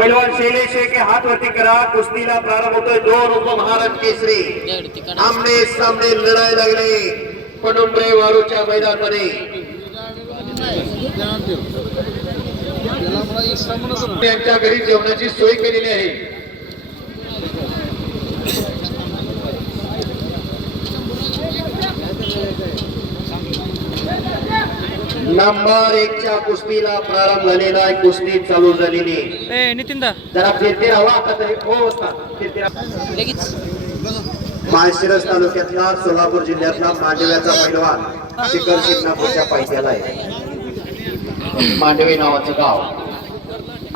पैलवान शैलेश शेख हे हात वरती करा कुस्तीला प्रारंभ होतोय दोन उपमहाराष्ट्र केसरी। आमने सामने लढाई लागले पडुंबरे वाळूच्या मैदानमध्ये यांच्या घरी जेवणाची सोय केलेली आहे। नंबर एकच्या कुस्तीला प्रारंभ झालेला आहे. कुस्ती चालू झालेली नितीन जरा फिरते राहा आता तरी हो माळशिरस तालुक्यातला सोलापूर जिल्ह्यातला मांडव्याचा पैलवान शिखर शिंगणापूरच्या पायथ्याला आहे. मांडवे नावाचं गाव.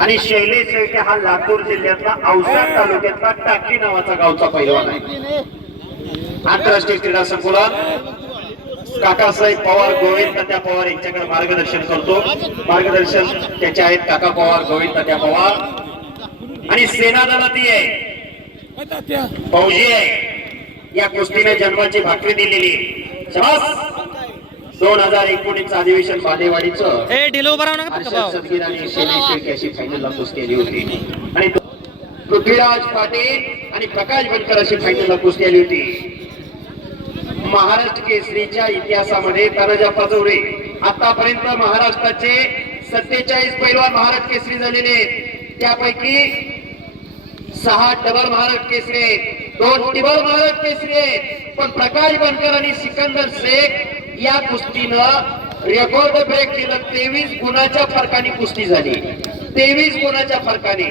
आणि शैलेश शेळके हा लातूर जिल्ह्यातला औसा तालुक्यातला टाकी नावाचा गावचा पैलवान आहे. आंतरराष्ट्रीय क्रीडा संकुलात काकासाहेब पवार गोविंद तात्या पवार यांच्याकडे मार्गदर्शन करतो. मार्गदर्शन त्याचे आहेत काका पवार गोविंद तात्या पवार. आणि सेना दलाती आहे. फौजी आहे. या कुस्तीने जन्माची भाकरी दिलेली दोन हजार एकोणीस अधिवेशन बालेवाडीचं. अशी फायनलला कुस्ती आली होती. आणि पृथ्वीराज पाटील आणि प्रकाश बनकर अशी फायनलला कुस्ती आली होती. महाराष्ट्र केसरीच्या इतिहासामध्ये तानाजा पाचवरे आतापर्यंत महाराष्ट्राचे सत्तेचाळीस पैलवान महाराष्ट्र केसरी झालेले आहेत. त्यापैकी सहा डबल महाराष्ट्र केसरी आहेत. दोन टिबल महाराष्ट्र केसरी आहेत. पण प्रकाश बनकर आणि सिकंदर शेख या कुस्तीनं रेकॉर्ड ब्रेक केलं. तेवीस गुणाच्या फरकाने कुस्ती झाली. तेवीस गुणाच्या फरकाने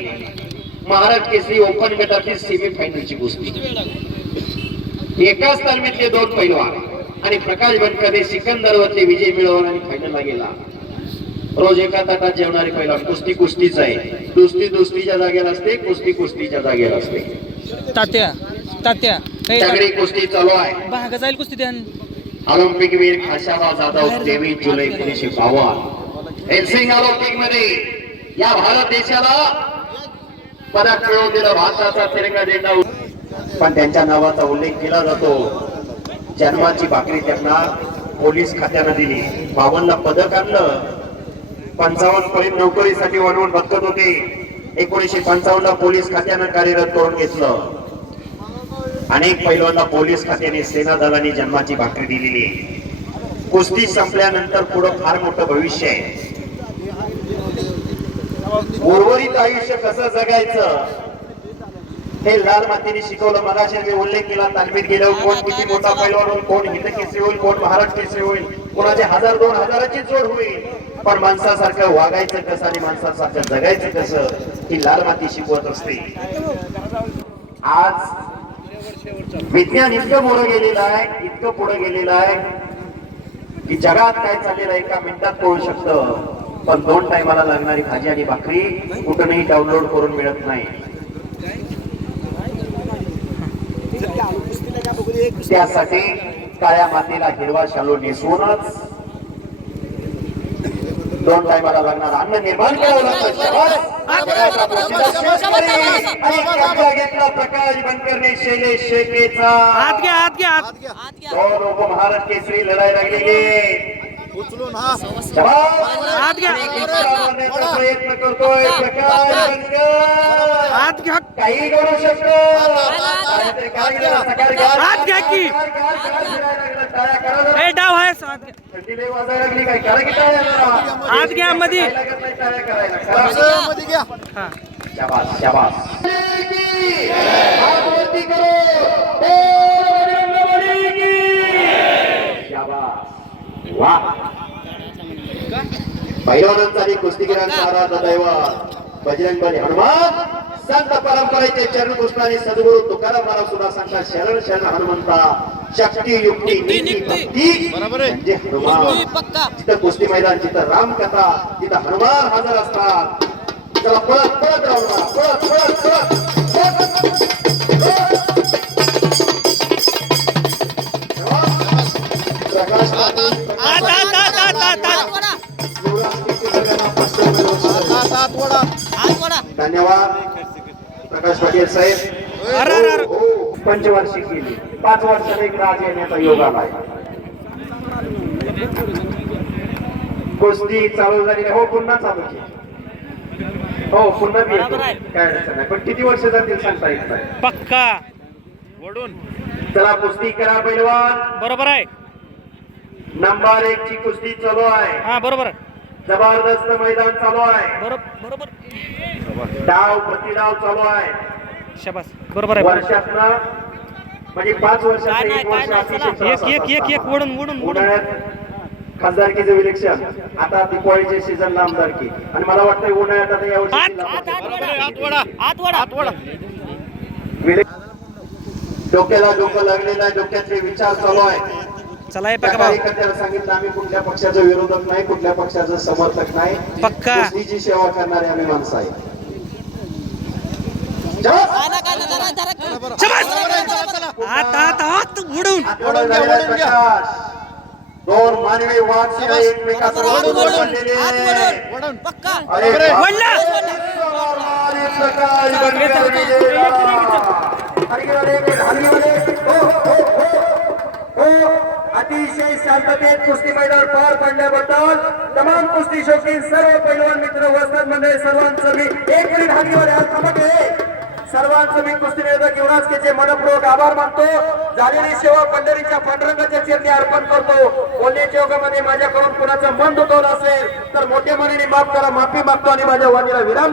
महाराष्ट्र केसरी ओपन गटातील सेमीफायनलची कुस्ती. एकाच तालमीतले दोन पैलवान आणि प्रकाश बनकरने सिकंदरवरती विजय मिळवला आणि फायनलला गेला. रोज एका ताटात जेवणारे पैलवान कुस्ती कुस्तीच आहे. दुस्ती दुस्तीच्या जागेला असते कुस्ती कुस्तीच्या जागेला असते. तात्या तात्या सगळी कुस्ती चालू आहे. भाग जाईल कुस्ती द्या ऑलिम्पिक वीर खाशाबा जाधव तेवीस जुलै एकोणीसशे बावन्न. एल्सिंग ऑलिम्पिकमध्ये या भारत देशाला पदक मिळवून दिलं भारताचा तिरंगा झेंडा पण त्यांच्या नावाचा उल्लेख केला जातो. जन्माची भाकरी त्यांना पोलीस खात्यानं दिली. बावन्न पदक आणलं. पंचावन्न पर्यंत नोकरीसाठी वणवून भटकत होते. एकोणीशे पंचावन्न ला पोलीस खात्यानं कार्यरत करून घेतलं. अनेक पैलवांना पोलीस खात्याने सेना दलाने जन्माची भाकरी दिलेली आहे. कुस्ती संपल्यानंतर पुढं फार मोठं भविष्य आहे. उर्वरित आयुष्य कसं जगायचं? हे लाल मातीने शिकवलं. मगाशी मी उल्लेख केला तालमीत गेल्यावर कोण किती मोठा पैलवान होईल कोण हिंद केसरी होईल कोण महाराष्ट्र केसरी होईल कोणाचे हजार दोन हजाराची जोड होईल. पण माणसासारखं वागायचं कसं आणि माणसासारखं जगायचं कसं ही लाल माती शिकवत असते. आज विज्ञान इतकं पुढे गेलेलं आहे इतकं पुढे गेलेलं आहे की जगात काय चाललेलं आहे एका मिनिटात कळू शकतं. पण दोन टायमाला लागणारी भाजी आणि भाकरी कुठूनही डाउनलोड करून मिळत नाही. त्यासाठी काळ्या मातीला हिरवा शालू नेसवूनच दोन टायमाला लागणार अन्न निर्माण करावं लागतं. प्रकाश बनकरने शैलेश शेकेचा केसरी लढाई लागलेली उचलून हा शाबास. आत घ्या. मारण्याचा प्रयत्न करतोय प्रकाश बनकर आत घ्या. काही करू शकतो. हात घ्या की. ए डाव आहे आत घ्या. मध्ये. मध्ये घ्या हा. शाबास शाबास. हात आणि कुस्तीगिरांचा आराध दैवत. बजरंग बली हनुमान. संत परंपरेचे चरण पुष्पाने सद्गुरु तुकाराम महाराज सुद्धा सांगतात शरण शरण हनुमंता शक्ती युक्ती. म्हणजे हनुमान जिथं कुस्ती मैदान जिथं रामकथा तिथं हनुमान हजर असतात चला पळत पळत राहू नका. पळत पळत पळत प्रकाश धन्यवाद प्रकाश पाटील साहेब. हो, हो. पंचवार्षिक केली. पाच वर्षाने एक राज येण्याचा योग आलाय. कुस्ती चालू झाली हो पुन्हा चालू केली हो पुन्हा आहे. काय अडचण नाही. पण किती वर्ष जातील सांगता येत नाही. पक्का. चला कुस्ती करा पैलवान. बरोबर आहे. नंबर एक ची कुस्ती चालू आहे. हा बरोबर जबरदस्त मैदान चालू आहे. बरोबर बरोबर. डाव प्रतिडाव चालू आहे. शाबास. बरोबर आहे. वर्षातनं म्हणजे पाच वर्ष एक- एक- एक- एक, वळून- वळून. उन्हाळ्यात खासदारकीचं इलेक्शन आता दिवाळीचे सीझन आमदारकी. आणि मला वाटतं उन्हाळ्यात आता यावर्षी डोक्याला डोकं लागलेलं आहे डोक्यातले विचार चालू आहे चला हे पक्का भाऊ कार्यकर्त्याला सांगितलं आम्ही कुठल्या पक्षाचा विरोधक नाही कुठल्या पक्षाचं समर्थक नाही पक्का. कुस्तीची सेवा करणारे आम्ही माणसं आहे जवाब. शाबास आत आत आत उडून आठवडा झालेला आहे प्रकाश. दोन मानवी वाद वळून. पडलेले. अरे. बाप. वळला. विजयी. हो, अतिशय शांततेत कुस्ती मैदान पार पाडल्याबद्दल तमाम कुस्ती शौकीन सर्व पैलवान मित्र वस्तात मंडळी सर्वांचं मी एक मिनिट हलगीवाले हात सर्वांचं मी कुस्ती निवेदक युवराजकेचे मनपूर्वक आभार मानतो. झालेली सेवा पंढरीच्या पांडुरंगाच्या चरणी अर्पण करतो. बोलण्याच्या योगामध्ये माझ्याकडून कुणाचं मन दुखवलं असेल तर मोठ्या मनाने माफ करा माफी मागतो आणि माझ्या वाणीला विराम